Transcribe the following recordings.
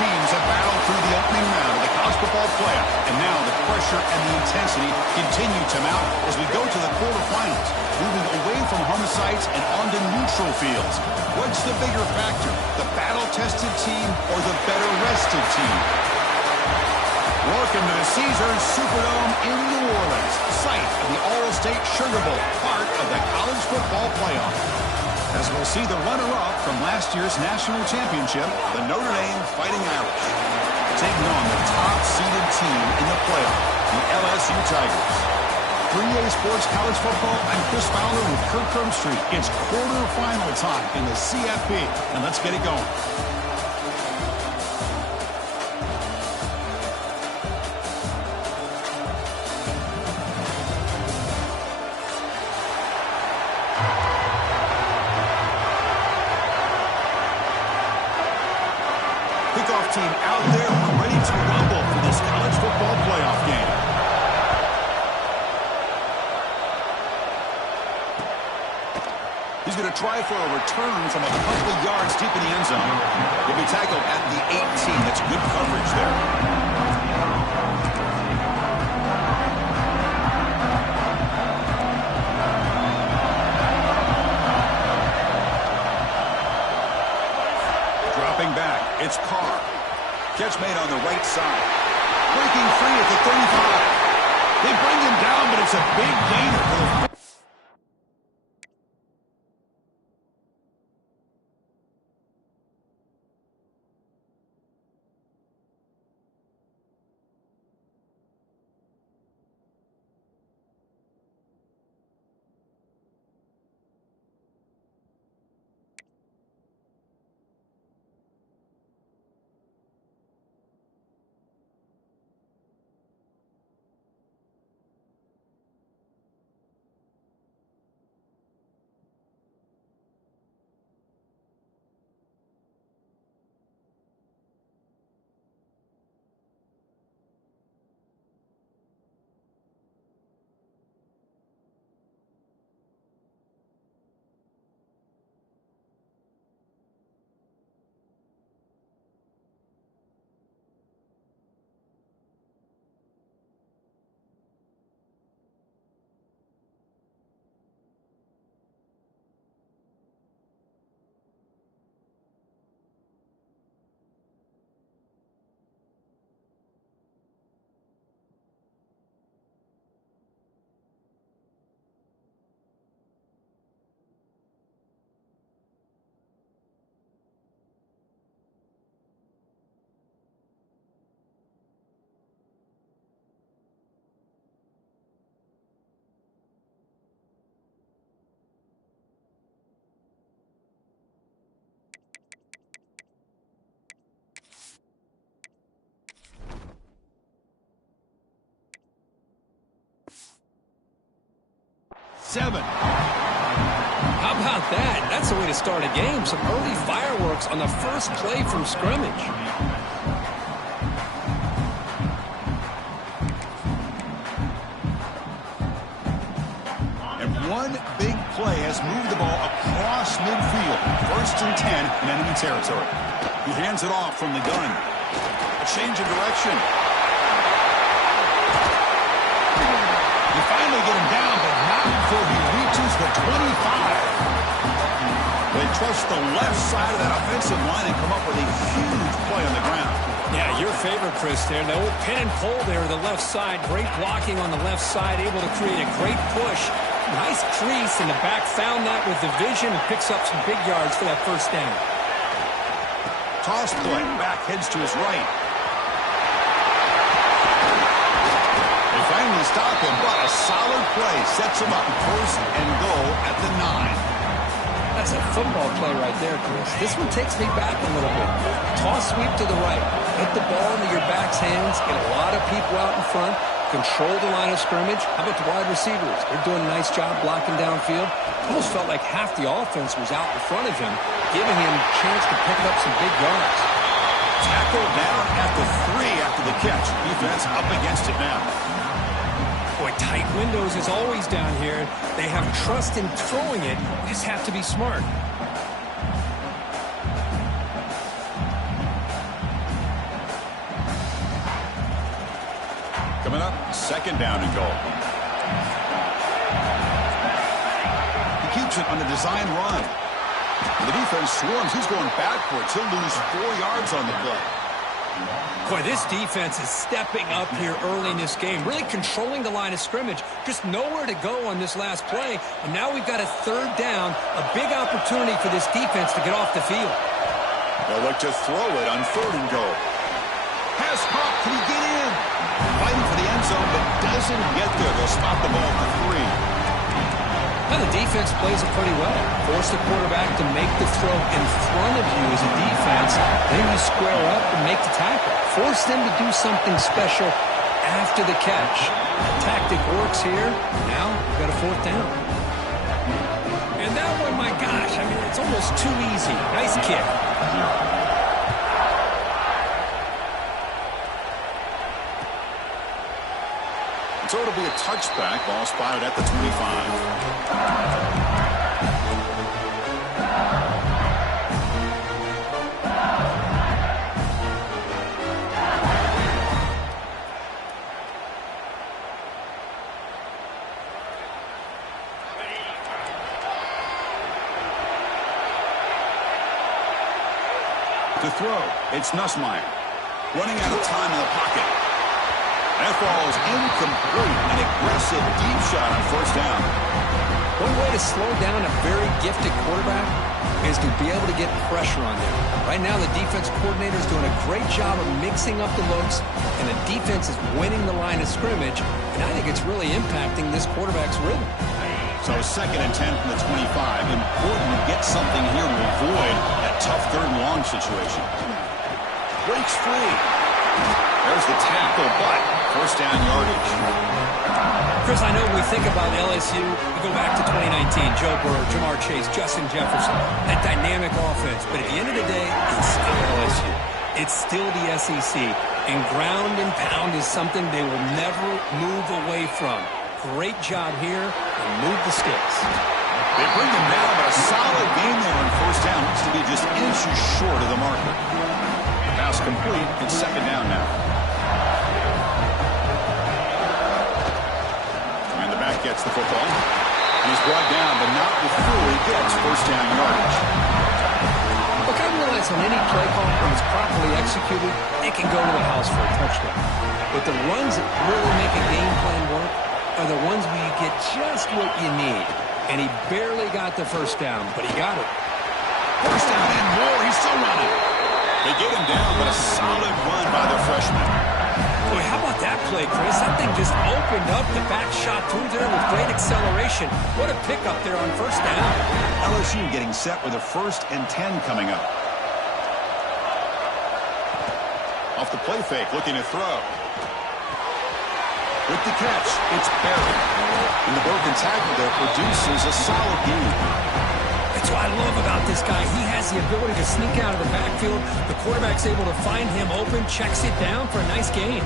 teams have battled through the opening round of the college football playoff, and now the pressure and the intensity continue to mount as we go to the quarterfinals, moving away from home sites and onto neutral fields. What's the bigger factor, the battle-tested team or the better-rested team? Welcome to the Caesars Superdome in New Orleans, site of the All-State Sugar Bowl, part of the college football playoff. As we'll see the runner-up from last year's national championship, the Notre Dame Fighting Irish, taking on the top-seeded team in the playoff, the LSU Tigers. 3A Sports College Football, I'm Chris Fowler with Kirk Herbstreit. It's quarterfinal time in the CFP, and let's get it going. Kickoff team out there, we're ready to rumble for this college football playoff game. He's going to try for a return from a couple of yards deep in the end zone. He'll be tackled at the 18. That's good coverage there. Dropping back, it's Carr. Catch made on the right side. Breaking free at the 35. They bring him down, but it's a big gainer for the... Seven. How about that? That's the way to start a game. Some early fireworks on the first play from scrimmage. And one big play has moved the ball across midfield. 1st and 10 in enemy territory. He hands it off from the gun. A change of direction. You finally get him down, but not before he reaches the 25. They trust the left side of that offensive line and come up with a huge play on the ground. Yeah, your favorite, Chris, there. The old pin and pull there, the left side. Great blocking on the left side, able to create a great push. Nice crease in the back, found that with the vision and picks up some big yards for that first down. Toss play, back heads to his right. They finally stop him, but a solid play sets him up 1st and goal at the 9. That's a football play right there, Chris. This one takes me back a little bit. Toss sweep to the right. Hit the ball into your back's hands. Get a lot of people out in front. Control the line of scrimmage. How about the wide receivers? They're doing a nice job blocking downfield. Almost felt like half the offense was out in front of him, giving him a chance to pick up some big yards. Tackled down at the 3 after the catch. Defense up against it now. Boy, tight windows as always down here. They have trust in throwing it. Just have to be smart. Coming up, second down and goal. He keeps it on the design run. The defense swarms. He's going backwards. He'll lose 4 yards on the play. Boy, this defense is stepping up here early in this game, really controlling the line of scrimmage. Just nowhere to go on this last play, and now we've got a third down, a big opportunity for this defense to get off the field. They'll look to throw it on third and goal. Pass caught. Can he get in? Fighting for the end zone, but doesn't get there. They'll spot the ball for 3. Now the defense plays it pretty well. Force the quarterback to make the throw in front of you as a defense. Then you square up and make the tackle. Force them to do something special after the catch. The tactic works here. Now we've got a fourth down. And that one, my gosh, I mean, it's almost too easy. Nice kick. So it'll be a touchback. Ball spotted at the 25. To throw, it's Nussmeier. Running out of time in the pocket. That ball is incomplete. An aggressive deep shot on first down. One way to slow down a very gifted quarterback is to be able to get pressure on them. Right now, the defense coordinator is doing a great job of mixing up the looks, and the defense is winning the line of scrimmage, and I think it's really impacting this quarterback's rhythm. So second and 10 from the 25. Important to get something here to avoid that tough third and long situation. Breaks free. There's the tackle, but first down yardage. Chris, I know when we think about LSU, we go back to 2019, Joe Burrow, Jamar Chase, Justin Jefferson, that dynamic offense. But at the end of the day, it's still LSU. It's still the SEC. And ground and pound is something they will never move away from. Great job here, and move the sticks. They bring them down, but a solid game there on first down. Looks to be just inches short of the marker. The pass complete. It's second down now. And the back gets the football. And he's brought down, but not before he gets first down yardage. Look, I realize on any play call, when it's properly executed, it can go to the house for a touchdown. But the runs that really make a game plan work are the ones where you get just what you need. And he barely got the first down, but he got it. First down and more. He's still running. They get him down, but a solid run by the freshman. Boy, how about that play, Chris? That thing just opened up. The back shot through there with great acceleration. What a pickup there on first down. LSU getting set with a 1st and 10 coming up. Off the play fake, looking to throw. With the catch, it's Barry. And the broken tackle there produces a solid gain. That's what I love about this guy. He has the ability to sneak out of the backfield. The quarterback's able to find him open, checks it down for a nice gain.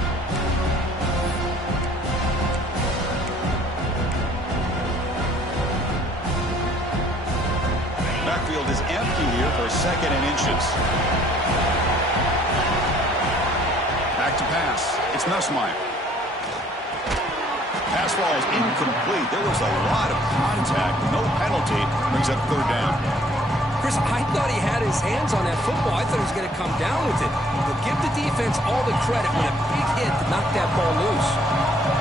Backfield is empty here for second and inches. Back to pass. It's Nussmeier. Pass ball is incomplete. There was a lot of contact. No penalty. Brings up third down. Chris, I thought he had his hands on that football. I thought he was going to come down with it. But give the defense all the credit with a big hit to knock that ball loose.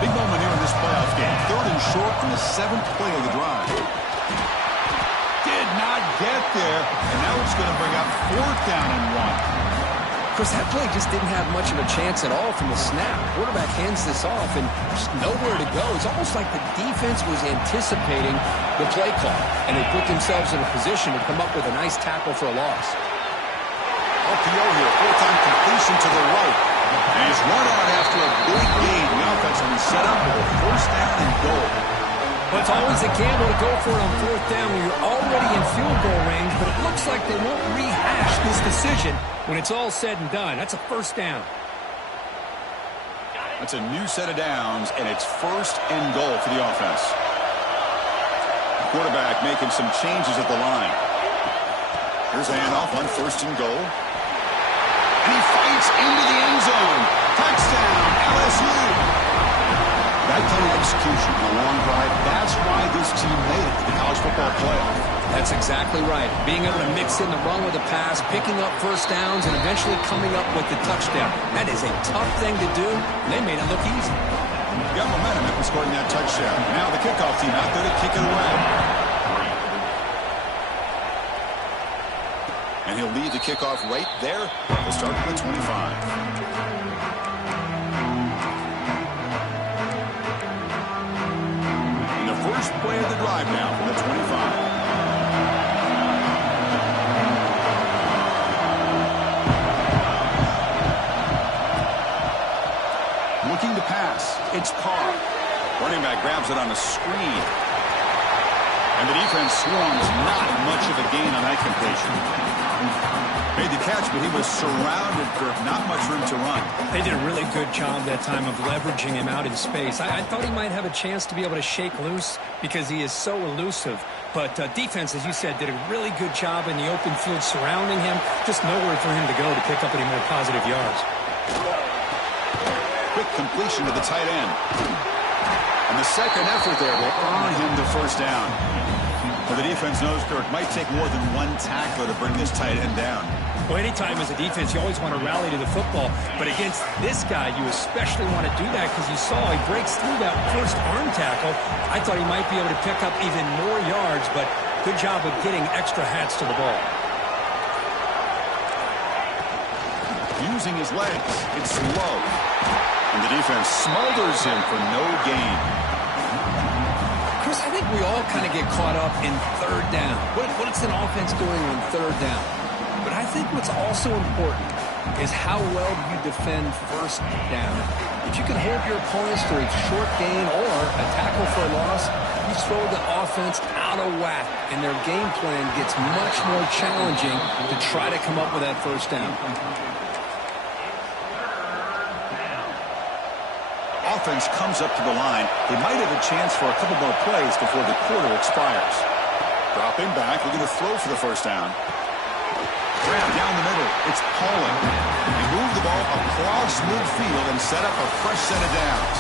Big moment here in this playoff game. Third and short from the 7th play of the drive. Did not get there. And now it's going to bring up fourth down and 1. Chris, that play just didn't have much of a chance at all from the snap. Quarterback hands this off and just nowhere to go. It's almost like the defense was anticipating the play call, and they put themselves in a position to come up with a nice tackle for a loss. RPO here, full-time completion to the right. And he's run out after a big gain. The offense will be set up with a first down and goal. Well, it's always a gamble to go for it on fourth down when you're already in field goal range, but it looks like they won't rehash this decision when it's all said and done. That's a first down. That's a new set of downs, and it's first and goal for the offense. The quarterback making some changes at the line. Here's a handoff on first and goal. And he fights into the end zone. Touchdown, LSU. Right kind of execution on a long drive. That's why this team made it to the college football playoff. That's exactly right. Being able to mix in the run with the pass, picking up first downs, and eventually coming up with the touchdown. That is a tough thing to do, and they made it look easy. Got momentum after scoring that touchdown. Now the kickoff team out there to kick it away. And he'll lead the kickoff right there. He'll start from the 25. First play of the drive now from the 25. Looking to pass. It's Carr. Running back grabs it on a screen. And the defense swarms. Not much of a gain on that completion. Made the catch, but he was surrounded, Kirk. Not much room to run. They did a really good job that time of leveraging him out in space. I thought he might have a chance to be able to shake loose because he is so elusive. But defense, as you said, did a really good job in the open field surrounding him. Just nowhere for him to go to pick up any more positive yards. Quick completion to the tight end. And the second effort there will earn him the first down. Well, the defense knows Kirk might take more than one tackler to bring this tight end down. Well, anytime as a defense, you always want to rally to the football. But against this guy, you especially want to do that because you saw he breaks through that first arm tackle. I thought he might be able to pick up even more yards, but good job of getting extra hats to the ball. Using his legs, it's low. And the defense smothers him for no gain. Chris, I think we all kind of get caught up in third down. What's an offense doing on third down? But I think what's also important is how well do you defend first down. If you can hold your opponents to a short gain or a tackle for a loss, you throw the offense out of whack, and their game plan gets much more challenging to try to come up with that first down. Offense comes up to the line. They might have a chance for a couple more plays before the quarter expires. Dropping back, looking to throw for the first down. Grab down the middle. It's Pauling. He moved the ball across midfield and set up a fresh set of downs.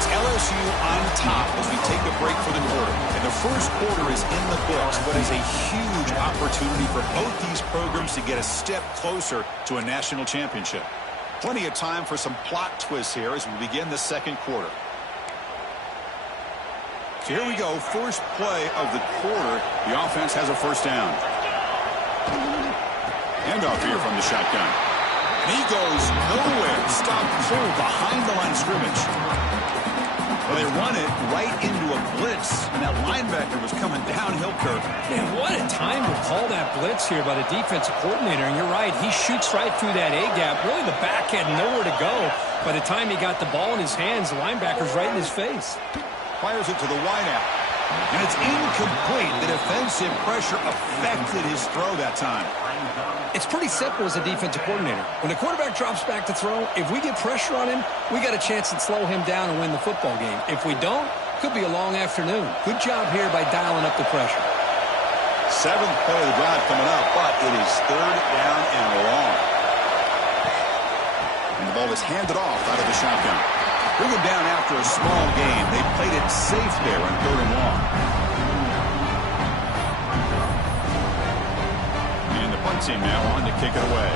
It's LSU on top as we take a break for the quarter. And the first quarter is in the books, but is a huge opportunity for both these programs to get a step closer to a national championship. Plenty of time for some plot twists here as we begin the second quarter. So here we go. First play of the quarter. The offense has a first down. Handoff here from the shotgun. And he goes nowhere. Stop cold behind the line of scrimmage. Well, they run it right into a blitz, and that linebacker was coming downhill, Kirk. Man, what a time to call that blitz here by the defensive coordinator. And you're right, he shoots right through that A-gap. Really, the back had nowhere to go. By the time he got the ball in his hands, the linebacker's right in his face. Fires it to the wideout. And it's incomplete. The defensive pressure affected his throw that time. It's pretty simple as a defensive coordinator. When the quarterback drops back to throw, if we get pressure on him, we got a chance to slow him down and win the football game. If we don't, could be a long afternoon. Good job here by dialing up the pressure. Seventh play of the drive coming up, but it is third down and long. And the ball is handed off out of the shotgun. Bring him down after a small gain. They played it safe there on third and long. And the punt team now on to kick it away.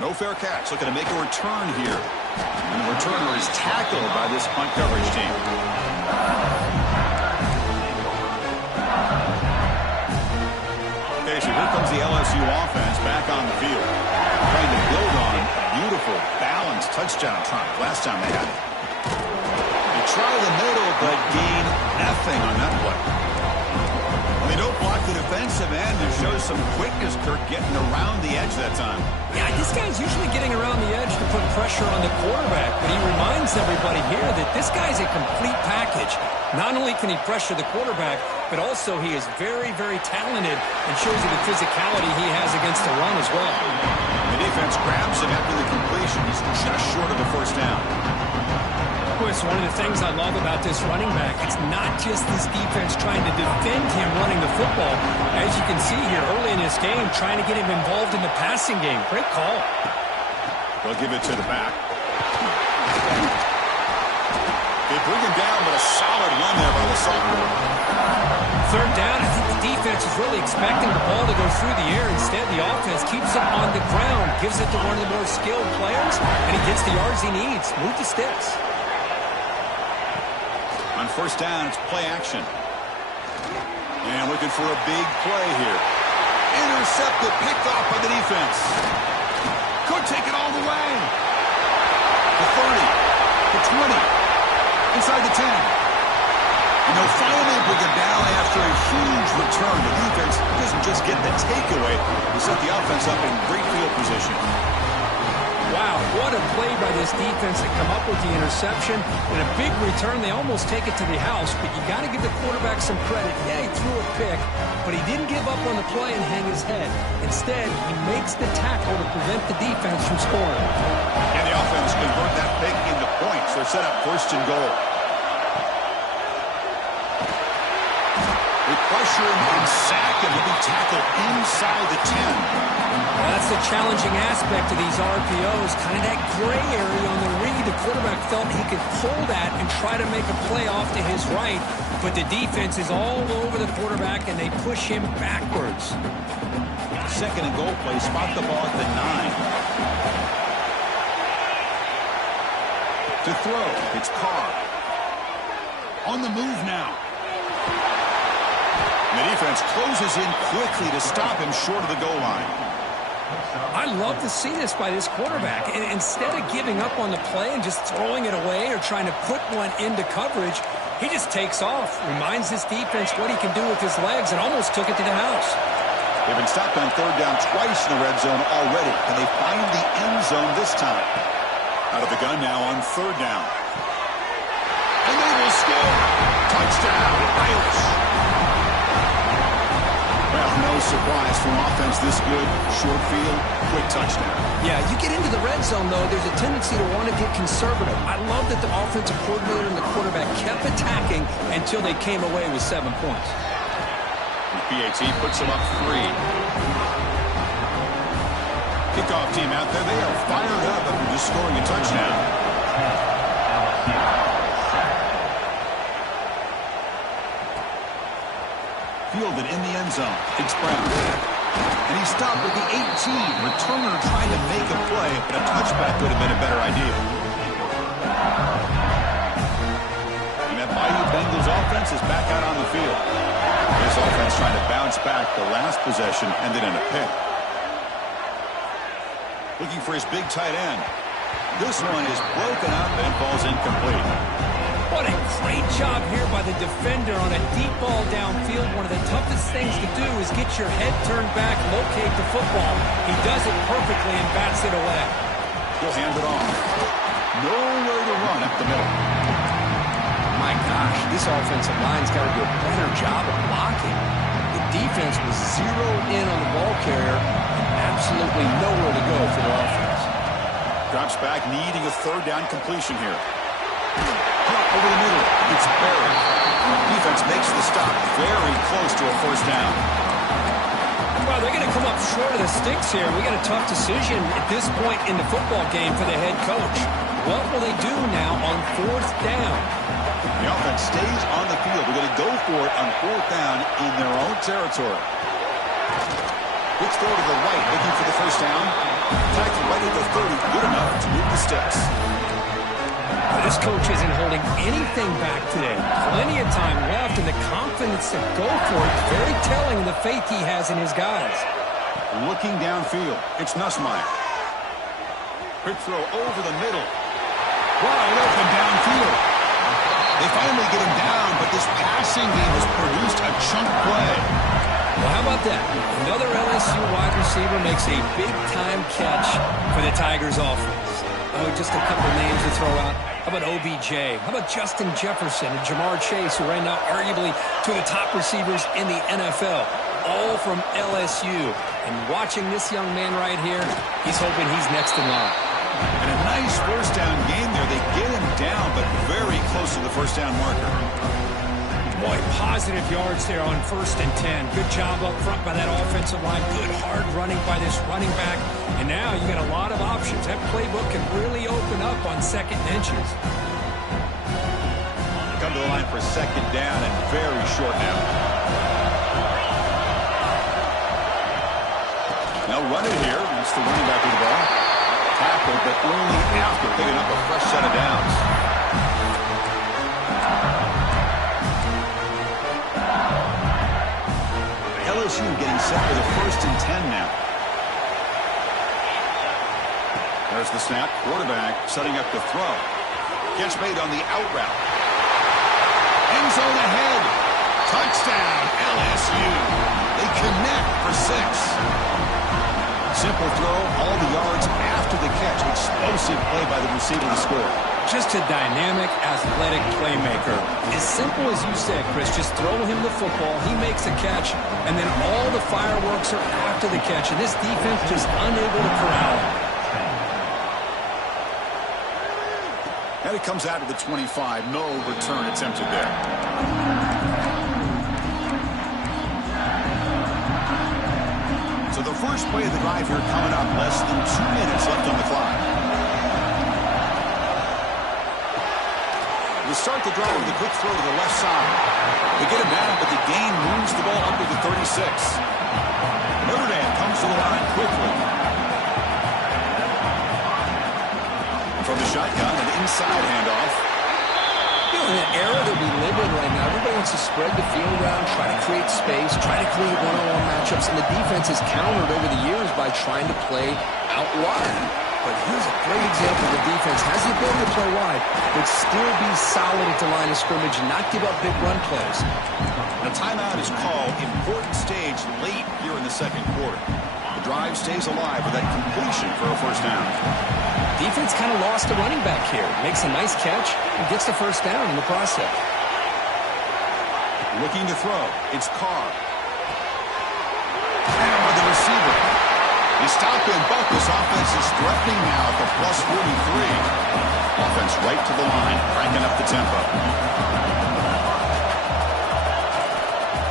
No fair catch. Looking to make a return here. And the returner is tackled by this punt coverage team. Okay, so here comes the LSU offense back on the field. Trying to build on a beautiful, balanced touchdown drive last time they had it. They try the middle, but gain nothing on that play. Well, they don't block the defensive end and show some quickness, Kirk, getting around the edge that time. Yeah, this guy's usually getting around the edge to put pressure on the quarterback, but he reminds everybody here that this guy's a complete package. Not only can he pressure the quarterback, but also he is very, very talented and shows you the physicality he has against the run as well. The defense grabs him after the completion. He's just short of the first down. Chris, one of the things I love about this running back, it's not just this defense trying to defend him running the football. As you can see here early in this game, trying to get him involved in the passing game. Great call. They'll give it to the back. They bring him down, but a solid run there by the sophomore. Third down, I think the defense is really expecting the ball to go through the air. Instead, the offense keeps it on the ground, gives it to one of the more skilled players, and he gets the yards he needs. Move the sticks. On first down, it's play action. And looking for a big play here. Intercepted, picked off by the defense. Could take it all the way. The 30, the 20, inside the 10. And they'll finally bring it down after a huge return. The defense doesn't just get the takeaway. They set the offense up in great field position. Wow, what a play by this defense to come up with the interception. And a big return, they almost take it to the house, but you got to give the quarterback some credit. Yeah, he threw a pick, but he didn't give up on the play and hang his head. Instead, he makes the tackle to prevent the defense from scoring. And the offense convert that pick into points. They're set up first and goal. They pressure him and sack him. He'll be tackled inside the 10. Well, that's the challenging aspect of these RPOs, kind of that gray area on the read. The quarterback felt he could pull that and try to make a play off to his right, but the defense is all over the quarterback, and they push him backwards. Second and goal play, spot the ball at the 9. To throw, it's Carr. On the move now. The defense closes in quickly to stop him short of the goal line. I love to see this by this quarterback. And instead of giving up on the play and just throwing it away or trying to put one into coverage, he just takes off, reminds his defense what he can do with his legs, and almost took it to the house. They've been stopped on third down twice in the red zone already. Can they find the end zone this time? Out of the gun now on third down. And they will score. Touchdown, Irish. Well, no surprise from offense this good. Short field, quick touchdown. Yeah, you get into the red zone, though, there's a tendency to want to get conservative. I love that the offensive coordinator and the quarterback kept attacking until they came away with 7 points. PAT puts them up 3. Kickoff team out there. They are fired up after just scoring a touchdown. Fielded in the end zone. It's Brown. And he stopped with the 18. Returner trying to make a play, but a touchback would have been a better idea. And that Bayou Bengals offense is back out on the field. This offense trying to bounce back. The last possession ended in a pick. Looking for his big tight end. This one is broken up and falls incomplete. What a great job here by the defender on a deep ball downfield. One of the toughest things to do is get your head turned back, locate the football. He does it perfectly and bats it away. He'll hand it off. Nowhere to run up the middle. My gosh, this offensive line's got to do a better job of blocking. The defense was zeroed in on the ball carrier and absolutely nowhere to go for the offense. Drops back, needing a third down completion here. Over the middle, it's Barrett. Defense makes the stop very close to a first down. Well, they're going to come up short of the sticks here. We got a tough decision at this point in the football game for the head coach. What will they do now on fourth down? The offense stays on the field. They're going to go for it on fourth down in their own territory. Quick throw to the right, looking for the first down. Tackled right at the 30, good enough to move the sticks. This coach isn't holding anything back today. Plenty of time left, and the confidence to go for it is very telling of the faith he has in his guys. Looking downfield, it's Nussmeier. Quick throw over the middle. Wide open downfield. They finally get him down, but this passing game has produced a chunk play. Well, how about that? Another LSU wide receiver makes a big-time catch for the Tigers offense. Oh, just a couple names to throw out. How about OBJ? How about Justin Jefferson and Jamar Chase, who right now arguably two of the top receivers in the NFL, all from LSU. And watching this young man right here, he's hoping he's next in line. And a nice first down game there. They get him down, but very close to the first down marker. Boy, positive yards there on 1st and 10. Good job up front by that offensive line. Good hard running by this running back. And now you got a lot of options. That playbook can really open up on 2nd and inches. Come to the line for 2nd down and very short now. They'll run it here. That's the running back with the ball. Tackled, but only after picking up a fresh set of downs. LSU getting set for the 1st and 10 now. There's the snap. Quarterback setting up the throw. Catch made on the out route. End zone ahead. Touchdown, LSU. They connect for 6. Simple throw, all the yards after the catch. Explosive play by the receiver to score. Just a dynamic, athletic playmaker. As simple as you said, Chris, just throw him the football, he makes a catch, and then all the fireworks are after the catch, and this defense just unable to corral him. And it comes out of the 25. No return attempted there. So the first play of the drive here coming up. Less than 2 minutes left on the clock. They start the drive with a quick throw to the left side. They get it back, but the gain moves the ball up to the 36. Notre Dame comes to the line quickly. From the shotgun, an inside handoff. You know, in the era that we live in right now, everybody wants to spread the field around, try to create space, try to create one-on-one matchups, and the defense has countered over the years by trying to play out wide. But here's a great example of the defense has the ability to play wide, but still be solid at the line of scrimmage and not give up big run plays. A timeout is called. Important stage late here in the 2nd quarter. The drive stays alive with that completion for a first down. Defense kind of lost a running back here. Makes a nice catch and gets the first down in the process. Looking to throw. It's Carr. And with the receiver. They stop him, but this offense is threatening now at the plus 43. Offense right to the line, cranking up the tempo.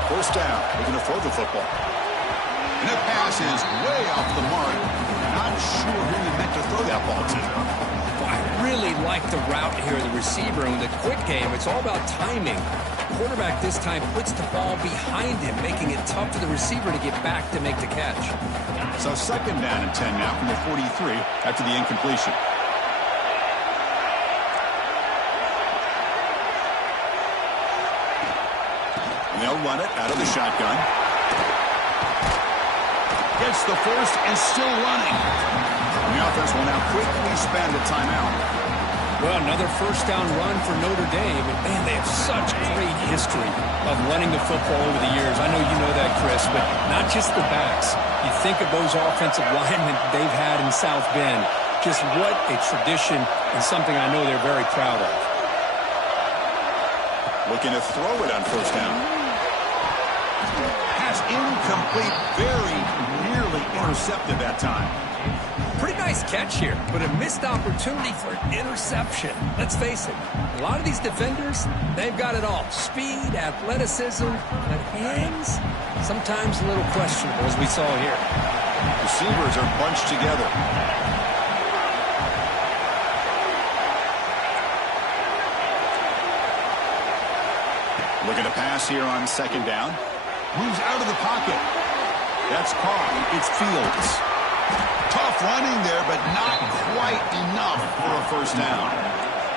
First down. Looking to throw the football. And that pass is way off the mark. Not sure who he meant to throw that ball to. I really like the route here of the receiver. And with the quick game, it's all about timing. The quarterback this time puts the ball behind him, making it tough for the receiver to get back to make the catch. So 2nd down and 10 now from the 43 after the incompletion. And they'll run it out of the shotgun. Gets the first and still running. And the offense will now quickly spend a timeout. Well, another first down run for Notre Dame. And, man, they have such great history of running the football over the years. I know you know that, Chris, but not just the backs. You think of those offensive linemen they've had in South Bend. Just what a tradition and something I know they're very proud of. Looking to throw it on first down. Pass incomplete, very nearly intercepted that time. Pretty nice catch here, but a missed opportunity for an interception. Let's face it, a lot of these defenders, they've got it all. Speed, athleticism, but hands, sometimes a little questionable, as we saw here. Receivers are bunched together. Looking to pass here on 2nd down. Moves out of the pocket. That's Carr. It's Fields. Tough running there, but not quite enough for a first down.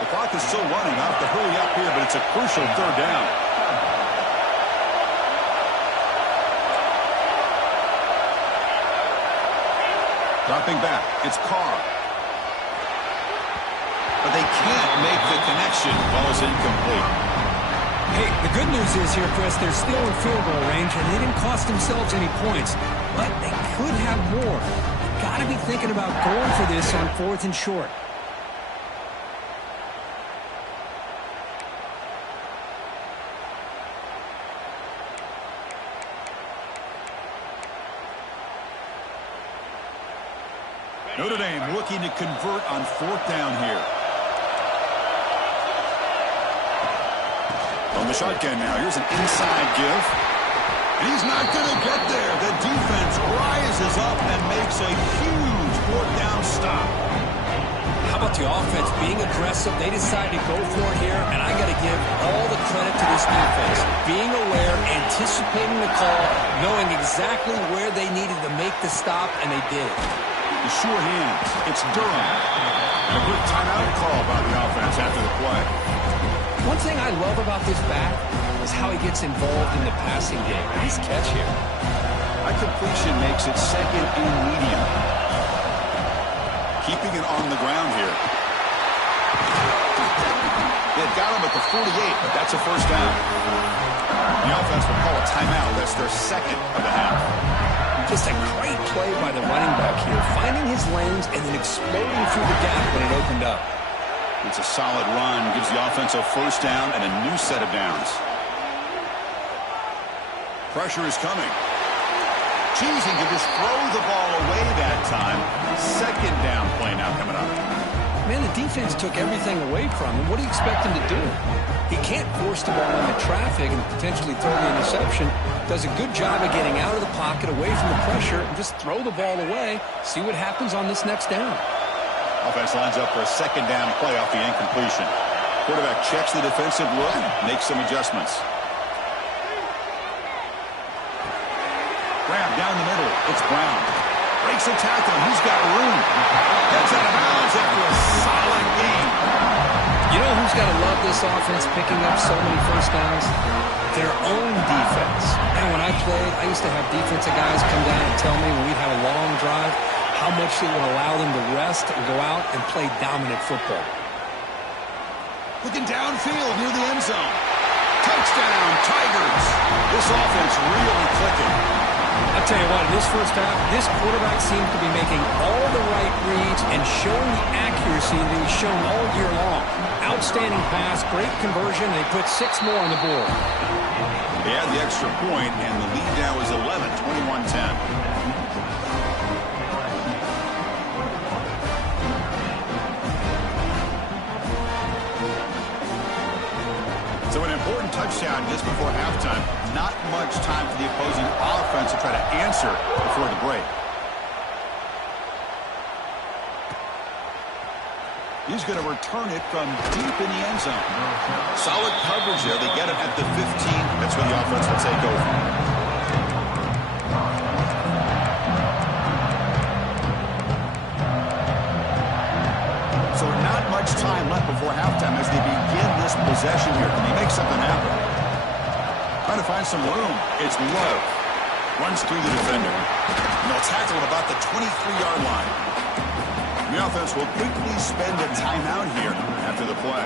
The clock is still running. I'll have to hurry up here, but it's a crucial 3rd down. Dropping back. It's Carr. But they can't make the connection. Ball is incomplete. Hey, the good news is here, Chris, they're still in field goal range, and they didn't cost themselves any points, but they could have more. Got to be thinking about going for this on 4th and short. Notre Dame looking to convert on 4th down here. On the shotgun now, here's an inside give. And he's not going to get there. The defense rises up and makes a huge 4th down stop. How about the offense being aggressive? They decided to go for it here, and I got to give all the credit to this defense. Being aware, anticipating the call, knowing exactly where they needed to make the stop, and they did. The sure hands. It's Durham. And a good timeout call by the offense after the play. One thing I love about this back is how he gets involved in the passing game. Nice catch here. That completion makes it 2nd and medium. Keeping it on the ground here. They had got him at the 48, but that's a 1st down. The offense will call a timeout. That's their 2nd of the half. Just a great play by the running back here, finding his lanes and then exploding through the gap when it opened up. It's a solid run, gives the offense a 1st down and a new set of downs. Pressure is coming. Choosing to just throw the ball away that time. 2nd down play now coming up. Man, the defense took everything away from him. What do you expect him to do? He can't force the ball into traffic and potentially throw the interception. Does a good job of getting out of the pocket, away from the pressure, and just throw the ball away. See what happens on this next down. Offense lines up for a 2nd down play off the incompletion. Quarterback checks the defensive look, makes some adjustments. Grab down the middle. It's Brown. Breaks a tackle. He's got room. Gets out of bounds after a solid game. You know who's got to love this offense picking up so many 1st downs? Their own defense. And when I played, I used to have defensive guys come down and tell me when we'd have a long drive how much it would allow them to rest and go out and play dominant football. Looking downfield near the end zone. Touchdown, Tigers. This offense really clicking. I'll tell you what, in this 1st half, this quarterback seems to be making all the right reads and showing the accuracy that he's shown all year long. Outstanding pass, great conversion. They put 6 more on the board. They had the extra point, and the lead now is 11, 21-10. So an important touchdown just before halftime. Not much time for the opposing offense to try to answer before the break. He's going to return it from deep in the end zone. Solid coverage there. They get it at the 15. That's where the offense will take over. So not much time left before halftime as they begin this possession here. Can they make something happen? Trying to find some room. It's Love. Runs through the defender. And they'll tackle at about the 23-yard line. The offense will quickly spend a timeout here after the play.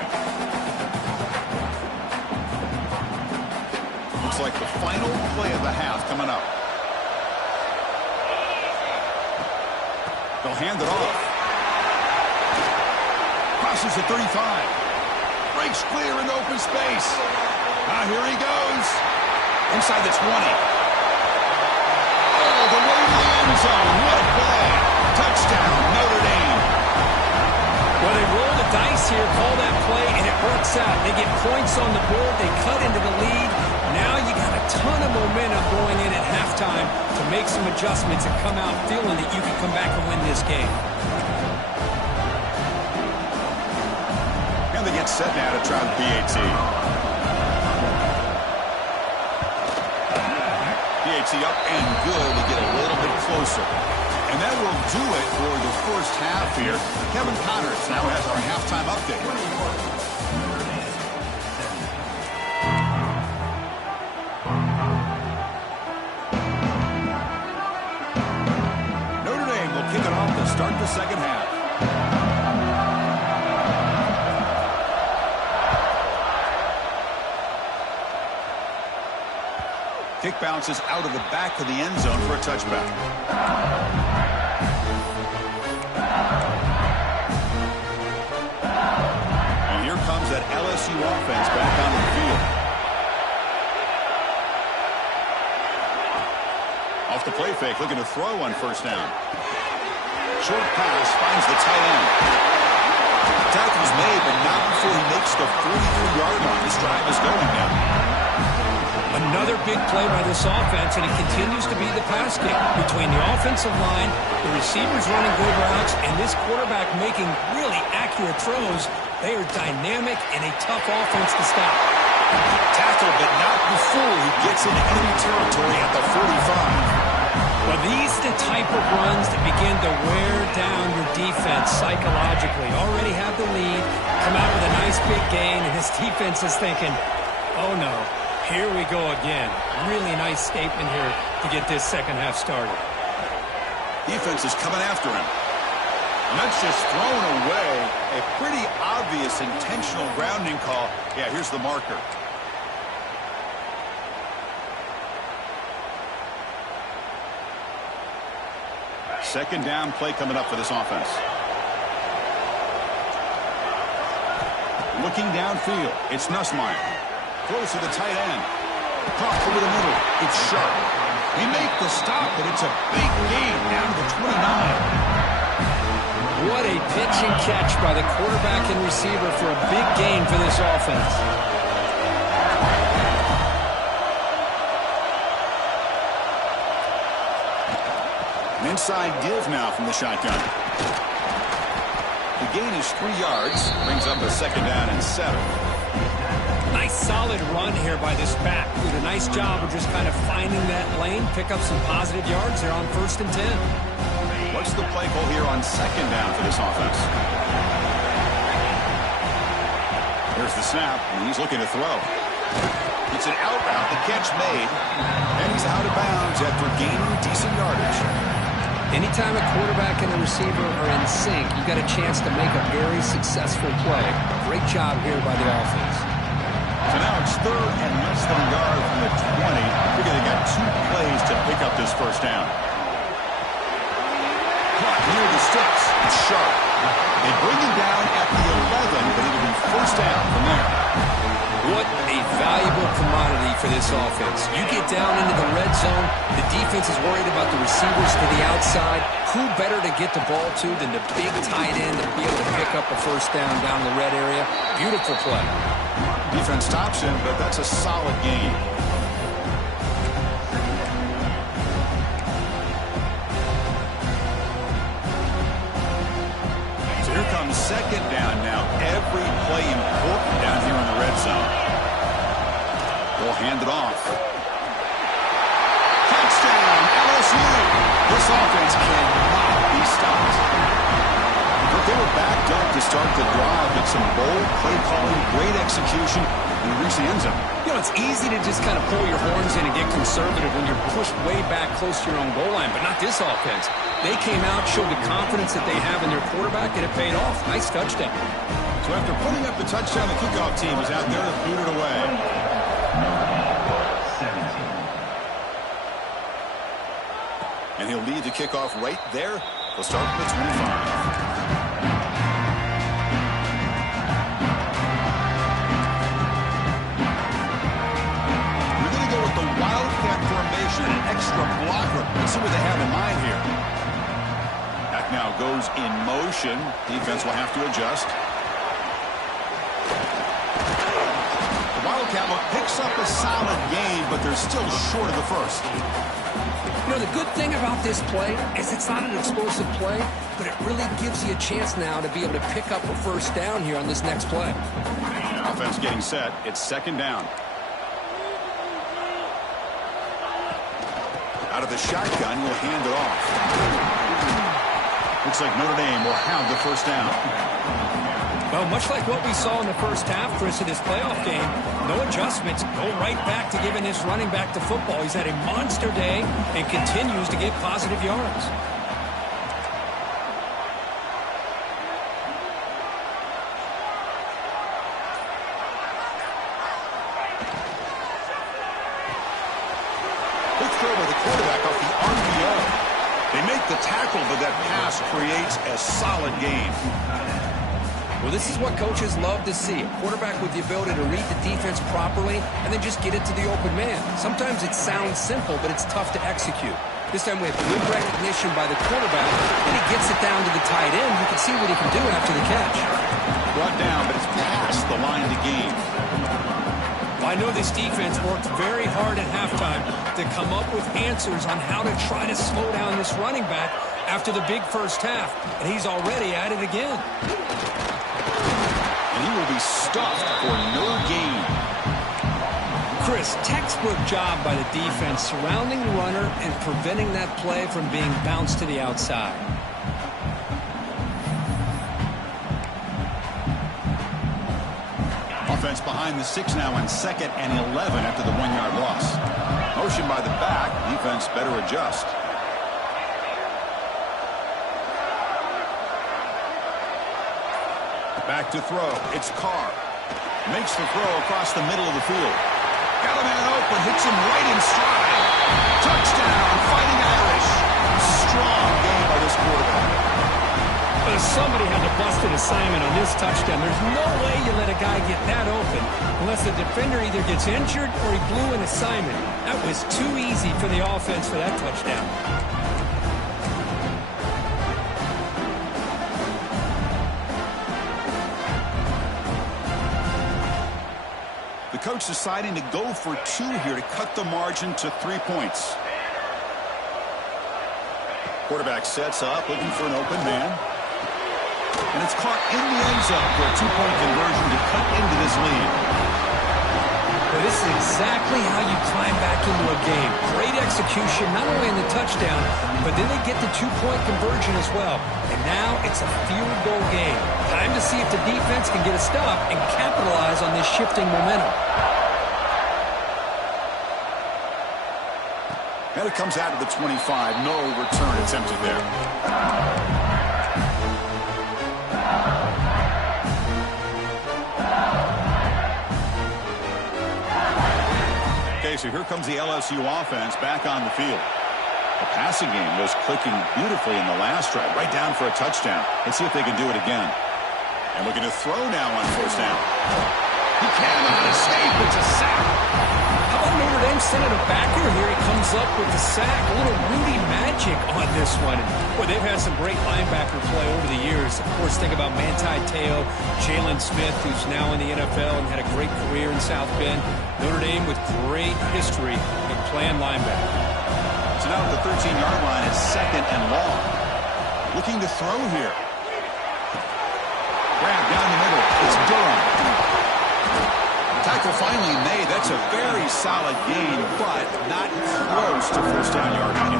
Looks like the final play of the half coming up. They'll hand it off. Crosses the 35. Breaks clear in open space. Here he goes. Inside the 20. Oh, the way to the end zone. What a play. Touchdown, Notre Dame. Well, they roll the dice here, call that play, and it works out. They get points on the board. They cut into the lead. Now you got a ton of momentum going in at halftime to make some adjustments and come out feeling that you can come back and win this game. And they get set now to try the PAT. PAT up and good to get a little bit closer. And that will do it for the 1st half here. Kevin Connors now has our halftime update. Notre Dame will kick it off to start the 2nd half. Kick bounces out of the back of the end zone for a touchback. And here comes that LSU offense back on the field. Off the play fake, looking to throw on 1st down. Short pass finds the tight end. Tackle's made, but not before he makes the 43-yard line. This drive is going now. Another big play by this offense, and it continues to be the pass game. Between the offensive line, the receivers running good routes, and this quarterback making really accurate throws, they are dynamic and a tough offense to stop. Tackle, but not before he gets into enemy territory at the 45. Well, these are the type of runs that begin to wear down your defense psychologically. Already have the lead, come out with a nice big gain, and his defense is thinking, oh no, here we go again. Really nice statement here to get this second half started. Defense is coming after him. And that's just thrown away. A pretty obvious intentional grounding call. Yeah, here's the marker. Second down play coming up for this offense. Looking downfield, it's Nussmeier. Throws to the tight end. Caught over the middle. It's Sharp. They make the stop, but it's a big gain down to the 29. What a pitch and catch by the quarterback and receiver for a big gain for this offense. An inside give now from the shotgun. The gain is 3 yards. Brings up a second down and 7. Nice solid run here by this back. Did a nice job of just kind of finding that lane, pick up some positive yards there on 1st and 10. What's the play call here on second down for this offense? There's the snap, and he's looking to throw. It's an out route, the catch made, and he's out of bounds after gaining decent yardage. Anytime a quarterback and a receiver are in sync, you got a chance to make a very successful play. Great job here by the offense. So now it's 3rd and less than a yard from the 20. Figure they got 2 plays to pick up this first down. Caught near the sticks. It's Sharp. They bring him down at the 11, but it'll be first down from there. What a valuable commodity for this offense. You get down into the red zone, the defense is worried about the receivers to the outside. Who better to get the ball to than the big tight end to be able to pick up a first down in the red area? Beautiful play. Defense stops him, but that's a solid gain. So here comes second down now. Every play important down here in the red zone. They'll hand it off. Touchdown, LSU. This offense cannot be stopped. But they were backed up to start the drive with some bold play calling, great execution, and reach the end zone. You know, it's easy to just kind of pull your horns in and get conservative when you're pushed way back close to your own goal line, but not this offense. They came out, showed the confidence that they have in their quarterback, and it paid off. Nice touchdown. So after putting up the touchdown, the kickoff team is out there to boot it away. And he'll lead the kickoff right there. They'll start from the 25. We're going to go with the Wildcat formation, an extra blocker. Let's see what they have in mind here. Back now goes in motion. Defense will have to adjust. The Wildcat look picks up a solid gain, but they're still short of the first. You know, the good thing about this play is it's not an explosive play, but it really gives you a chance now to be able to pick up a first down here on this next play. Offense getting set. It's second down. Out of the shotgun, will hand it off. Looks like Notre Dame will have the first down. Well, much like what we saw in the first half, Chris, of this playoff game, no adjustments. Go right back to giving this running back to football. He's had a monster day and continues to get positive yards. Quick throw by the quarterback off the RPO. They make the tackle, but that pass creates a solid gain. Well, this is what coaches love to see. A quarterback with the ability to read the defense properly and then just get it to the open man. Sometimes it sounds simple, but it's tough to execute. This time we have good recognition by the quarterback, and he gets it down to the tight end. You can see what he can do after the catch. Brought down, but it's past the line to gain. I know this defense worked very hard at halftime to come up with answers on how to try to slow down this running back after the big first half, and he's already at it again. And he will be stuffed for no gain. Chris, textbook job by the defense surrounding the runner and preventing that play from being bounced to the outside. Offense behind the 6 now on 2nd and 11 after the 1-yard loss. Motion by the back. Defense better adjust. Back to throw. It's Carr. Makes the throw across the middle of the field. Got a man open. Hits him right in stride. Touchdown, Fighting Irish. Strong game by this quarterback. But somebody had to bust an assignment on this touchdown. There's no way you let a guy get that open unless the defender either gets injured or he blew an assignment. That was too easy for the offense for that touchdown. The coach deciding to go for 2 here to cut the margin to 3 points. Quarterback sets up, looking for an open man. And it's caught in the end zone for a 2-point conversion to cut into this lead. Well, this is exactly how you climb back into a game. Great execution, not only in the touchdown, but then they get the 2-point conversion as well. And now it's a field goal game. Time to see if the defense can get a stop and capitalize on this shifting momentum. And it comes out of the 25. No return attempted there. Okay, so here comes the LSU offense back on the field. The passing game was clicking beautifully in the last drive, right down for a touchdown. Let's see if they can do it again. And looking to throw now on 1st down. He cannot escape. It's a sack. How about Notre Dame sending a backer here? He comes up with the sack. A little Rudy magic on this one. Boy, they've had some great linebacker play over the years. Of course, think about Manti Te'o, Jalen Smith, who's now in the NFL and had a great career in South Bend. Notre Dame with great history in playing linebacker. So now at the 13-yard line, it's 2nd and long. Looking to throw here. Grab down the middle. It's Durham. Tackle finally made. That's a very solid gain, but not close to 1st down yardage.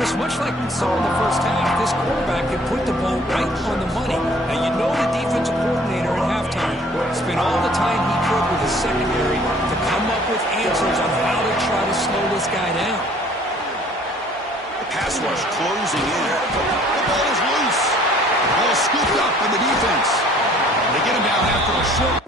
Just much like we saw in the first half, this quarterback can put the ball right on the money. Now, you know the defensive coordinator at halftime spent all the time he could with his secondary to come up with answers on how to try to slow this guy down. The pass rush closing in. The ball is loose. Ball scooped up by the defense. They get him down after a short.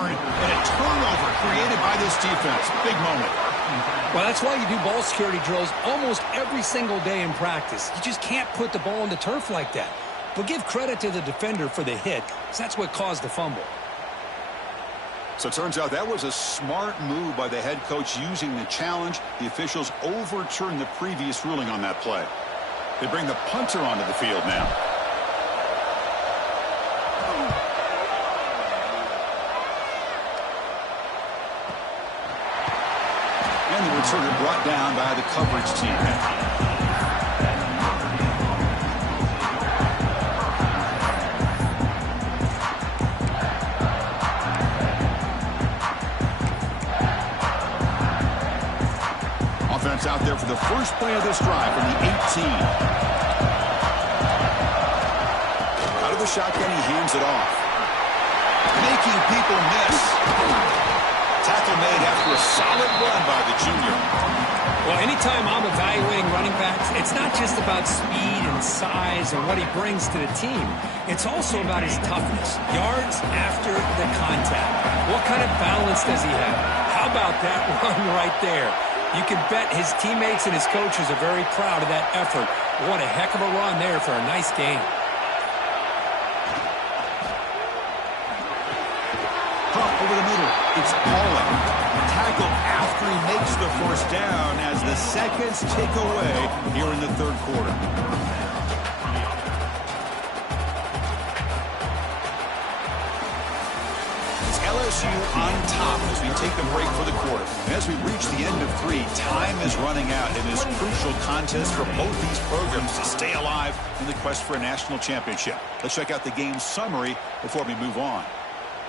And a turnover created by this defense. Big moment. Well, that's why you do ball security drills almost every single day in practice. You just can't put the ball on the turf like that. But give credit to the defender for the hit, because that's what caused the fumble. So it turns out that was a smart move by the head coach using the challenge. The officials overturned the previous ruling on that play. They bring the punter onto the field now. And the returner brought down by the coverage team. Offense out there for the first play of this drive from the 18. Out of the shotgun, he hands it off. Making people miss. Tackle made after a solid run by the junior. Well, anytime I'm evaluating running backs, it's not just about speed and size and what he brings to the team. It's also about his toughness. Yards after the contact. What kind of balance does he have? How about that run right there? You can bet his teammates and his coaches are very proud of that effort. What a heck of a run there for a nice game. Crump over the middle. It's Paulin. Tackle after he makes the first down as the seconds tick away here in the third quarter. LSU on top as we take a break for the quarter. And as we reach the end of 3, time is running out in this crucial contest for both these programs to stay alive in the quest for a national championship. Let's check out the game summary before we move on.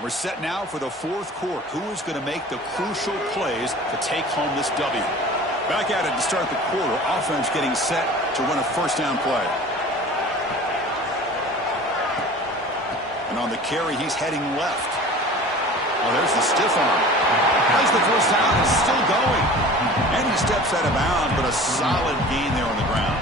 We're set now for the fourth quarter. Who is going to make the crucial plays to take home this W? Back at it to start the quarter. Offense getting set to run a first down play. And on the carry, he's heading left. Oh, there's the stiff arm. As the first down is still going. And he steps out of bounds, but a solid gain there on the ground.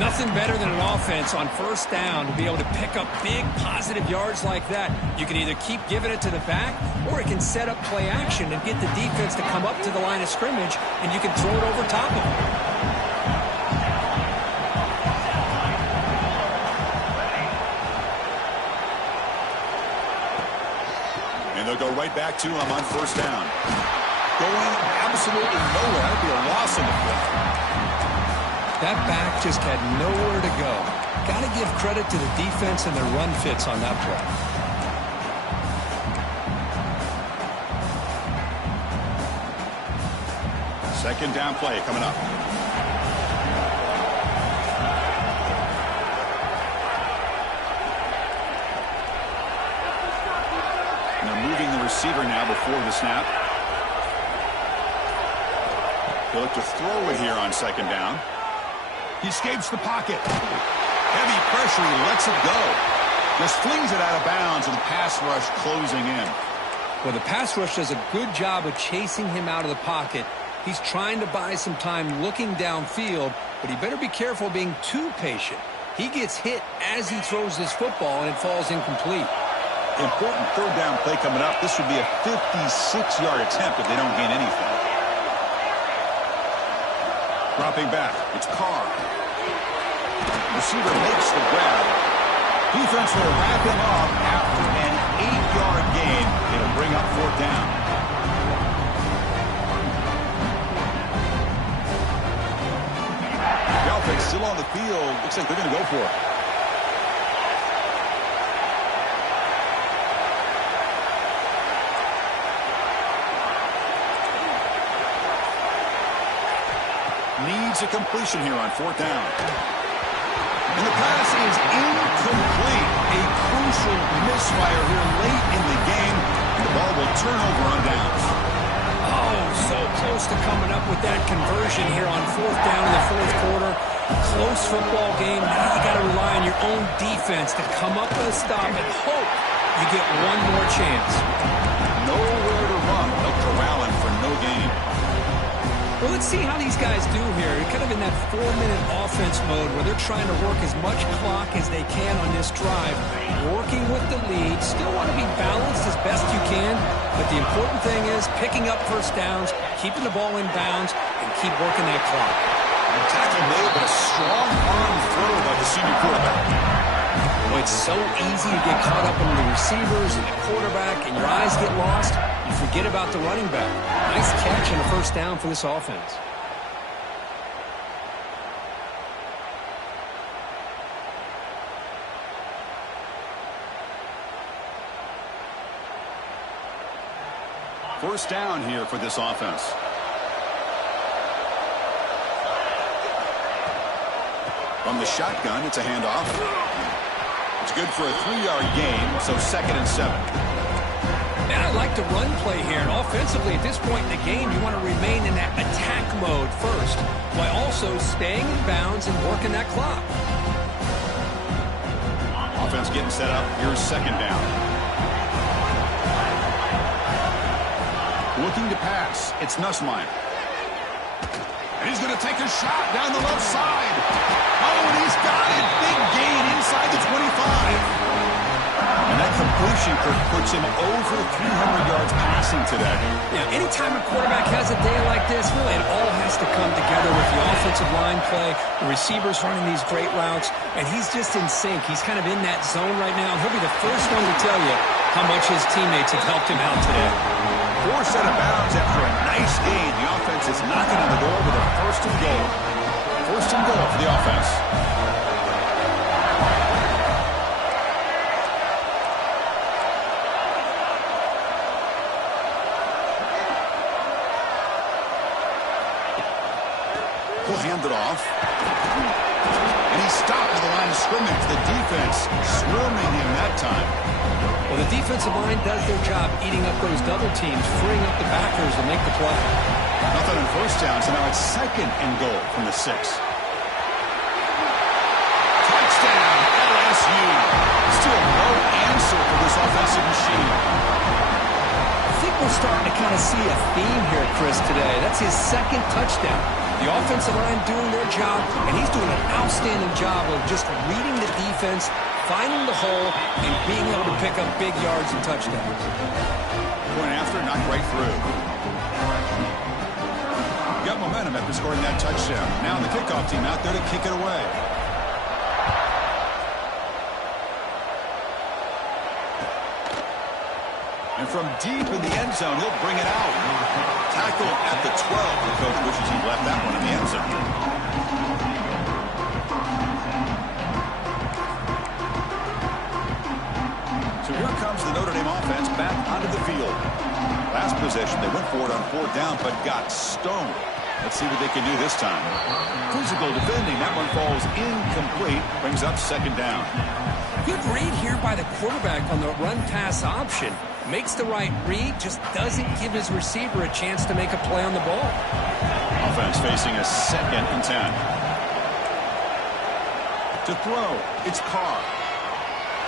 Nothing better than an offense on first down to be able to pick up big positive yards like that. You can either keep giving it to the back, or it can set up play action and get the defense to come up to the line of scrimmage, and you can throw it over top of them. They'll go right back to him on first down. Going absolutely nowhere. That would be a loss in the play. That back just had nowhere to go. Got to give credit to the defense and their run fits on that play. Second down play coming up. Moving the receiver now before the snap. He'll look to throw it here on second down. He escapes the pocket. Heavy pressure, he lets it go. Just flings it out of bounds, and the pass rush closing in. Well, the pass rush does a good job of chasing him out of the pocket. He's trying to buy some time looking downfield, but he better be careful being too patient. He gets hit as he throws this football, and it falls incomplete. Important third down play coming up. This would be a 56-yard attempt if they don't gain anything. Dropping back. It's Carr. Receiver makes the grab. Defense will wrap him up after an 8-yard gain. It'll bring up fourth down. The offense still on the field. Looks like they're going to go for it. Needs a completion here on fourth down. And the pass is incomplete. A crucial misfire here late in the game. And the ball will turn over on downs. Oh, so close to coming up with that conversion here on fourth down in the fourth quarter. Close football game. Now you got to rely on your own defense to come up with a stop and hope you get one more chance. Nowhere to run. They'll corral him for no gain. Well, let's see how these guys do here. They're kind of in that 4-minute offense mode where they're trying to work as much clock as they can on this drive, working with the lead. Still want to be balanced as best you can, but the important thing is picking up first downs, keeping the ball in bounds, and keep working that clock. Tackle made, but a strong arm throw by the senior quarterback. Well, it's so easy to get caught up in the receivers and the quarterback, and your eyes get lost. You forget about the running back. Nice catch and a first down for this offense. First down here for this offense. From the shotgun, it's a handoff. It's good for a 3-yard gain, so 2nd and 7. And I like the run play here. And offensively, at this point in the game, you want to remain in that attack mode first, while also staying in bounds and working that clock. Offense getting set up. Here's second down. Looking to pass. It's Nussmeier. And he's going to take a shot down the left side. Oh, and he's got it. Big gain inside the 25. And that completion effort puts him over 300 yards passing today. Yeah, anytime a quarterback has a day like this, really it all has to come together with the offensive line play, the receivers running these great routes, and he's just in sync. He's kind of in that zone right now, and he'll be the first one to tell you how much his teammates have helped him out today. Forced out of bounds after a nice gain. The offense is knocking on the door with a first and goal. First and goal for the offense. He'll hand it off. And he's stopped at the line of scrimmage. The defense swarming him that time. Well, the defensive line does their job eating up those double teams, freeing up the backers to make the play. Nothing on first down, so now it's second and goal from the 6. Touchdown, LSU. Still no answer for this offensive machine. I think we're starting to kind of see a theme here, Chris, today. That's his second touchdown. The offensive line doing their job, and he's doing an outstanding job of just reading the defense, finding the hole, and being able to pick up big yards and touchdowns. Point after, knocked right through. Got momentum after scoring that touchdown. Now the kickoff team out there to kick it away. And from deep in the end zone, he'll bring it out. Tackle at the 12. The coach wishes he left that one in the end zone. So here comes the Notre Dame offense back onto the field. Last possession, they went for it on 4th down, but got stoned. Let's see what they can do this time. Physical defending. That one falls incomplete. Brings up 2nd down. Good read here by the quarterback on the run-pass option. Makes the right read, just doesn't give his receiver a chance to make a play on the ball. Offense facing a 2nd and 10. To throw, it's Carr.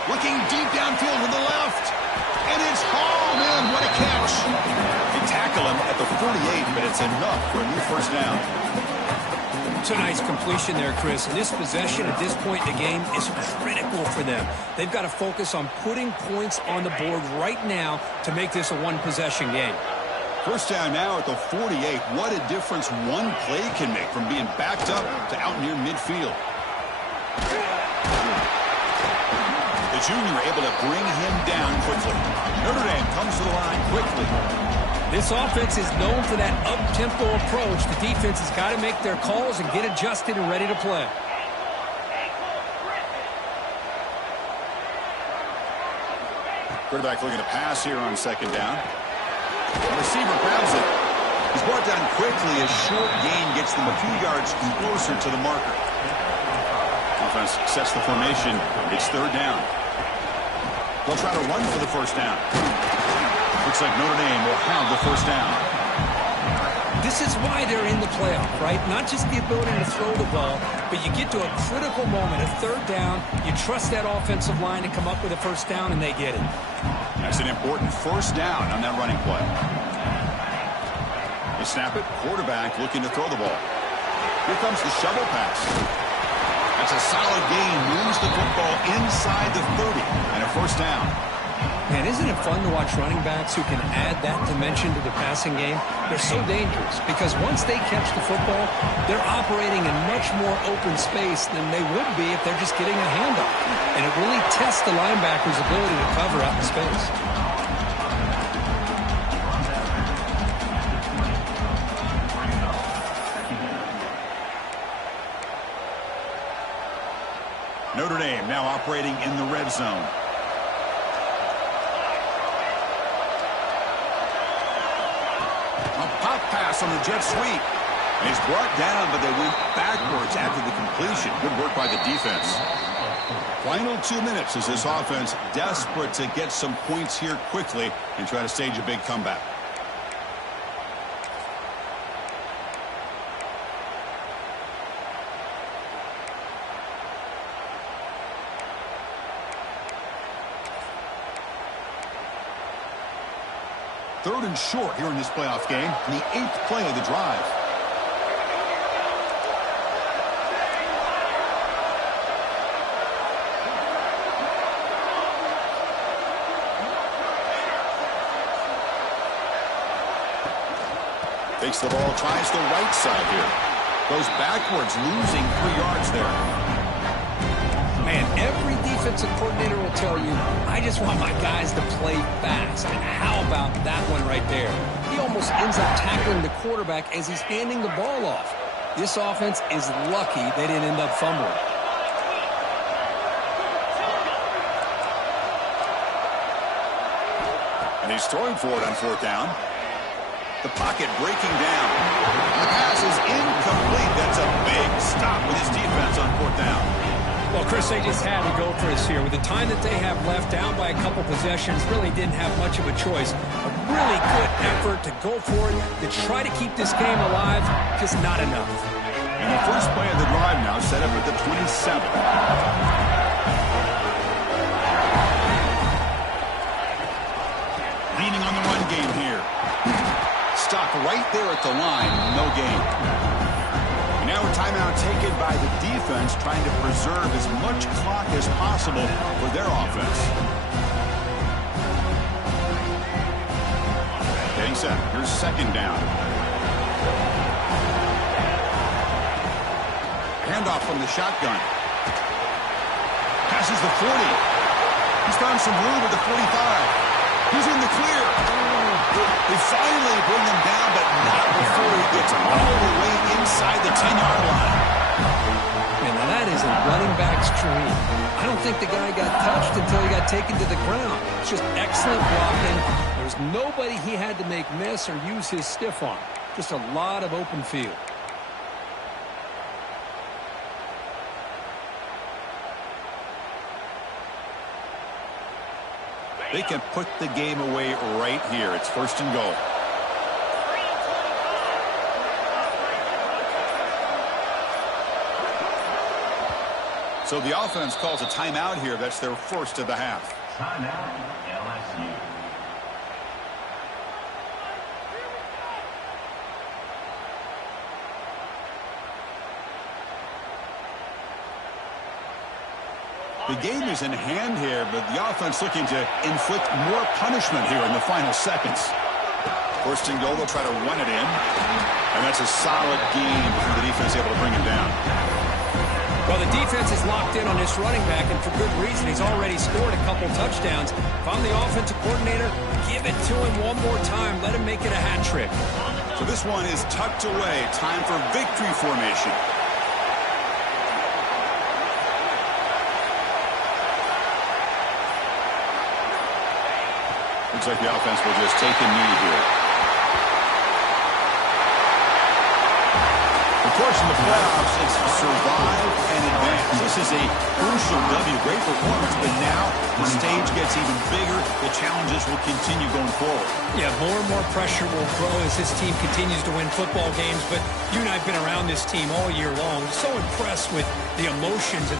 Looking deep downfield to the left. And it's hauled in. What a catch. They tackle him at the 48, but it's enough for a new first down. It's a nice completion there, Chris. And this possession at this point in the game is critical for them. They've got to focus on putting points on the board right now to make this a one-possession game. First down now at the 48. What a difference one play can make from being backed up to out near midfield. The junior able to bring him down quickly. Notre Dame comes to the line quickly. This offense is known for that up-tempo approach. The defense has got to make their calls and get adjusted and ready to play. Quarterback looking to pass here on 2nd down. The receiver grabs it. He's brought down quickly. A short gain gets them a few yards closer to the marker. Offense sets the formation. It's 3rd down. They'll try to run for the first down. Looks like Notre Dame will have the first down. This is why they're in the playoff, right? Not just the ability to throw the ball, but you get to a critical moment, a 3rd down. You trust that offensive line to come up with a first down, and they get it. That's an important first down on that running play. They snap it. Quarterback looking to throw the ball. Here comes the shovel pass. That's a solid gain. Moves the football inside the 30 and a first down. Man, isn't it fun to watch running backs who can add that dimension to the passing game? They're so dangerous because once they catch the football, they're operating in much more open space than they would be if they're just getting a handoff. And it really tests the linebacker's ability to cover out in space. Notre Dame now operating in the red zone. A pop pass on the jet sweep. And he's brought down, but they went backwards after the completion. Good work by the defense. Final 2 minutes as this offense desperate to get some points here quickly and try to stage a big comeback. Third and short here in this playoff game, and the 8th play of the drive. Takes the ball, tries the right side here. Goes backwards, losing 3 yards there. Man, every defensive coordinator will tell you, I just want my guys to play fast. And how about that one right there? He almost ends up tackling the quarterback as he's handing the ball off. This offense is lucky they didn't end up fumbling. And he's throwing for it on 4th down. The pocket breaking down. The pass is incomplete. That's a big stop with his defense on 4th down. Well, Chris, they just had to go for this here. With the time that they have left, down by a couple possessions, really didn't have much of a choice. A really good effort to go for it, to try to keep this game alive, just not enough. And the first play of the drive now set up at the 27. Leaning on the run game here. Stop right there at the line. No gain. Now a timeout taken by the defense, trying to preserve as much clock as possible for their offense. Getting set. Here's 2nd down. Handoff from the shotgun. Passes the 40. He's found some room at the 45. He's in the clear. They finally bring him down, but not before he gets all the way inside the 10-yard line. Man, now that is a running back's dream. I don't think the guy got touched until he got taken to the ground. It's just excellent blocking. There's nobody he had to make miss or use his stiff arm. Just a lot of open field. They can put the game away right here. It's 1st and goal. So the offense calls a timeout here. That's their first of the half. Timeout, LSU. The game is in hand here, but the offense looking to inflict more punishment here in the final seconds. 1st and goal, they'll try to run it in. And that's a solid gain before the defense able to bring him down. Well, the defense is locked in on this running back, and for good reason. He's already scored a couple touchdowns. If I'm the offensive coordinator, give it to him one more time. Let him make it a hat trick. So this one is tucked away. Time for victory formation. Looks like the offense will just take a knee here. Of course, in the playoffs, it's survive and advance. This is a crucial W. Great performance, but now the stage gets even bigger. The challenges will continue going forward. Yeah, more and more pressure will grow as this team continues to win football games. But you and I have been around this team all year long. So impressed with the emotions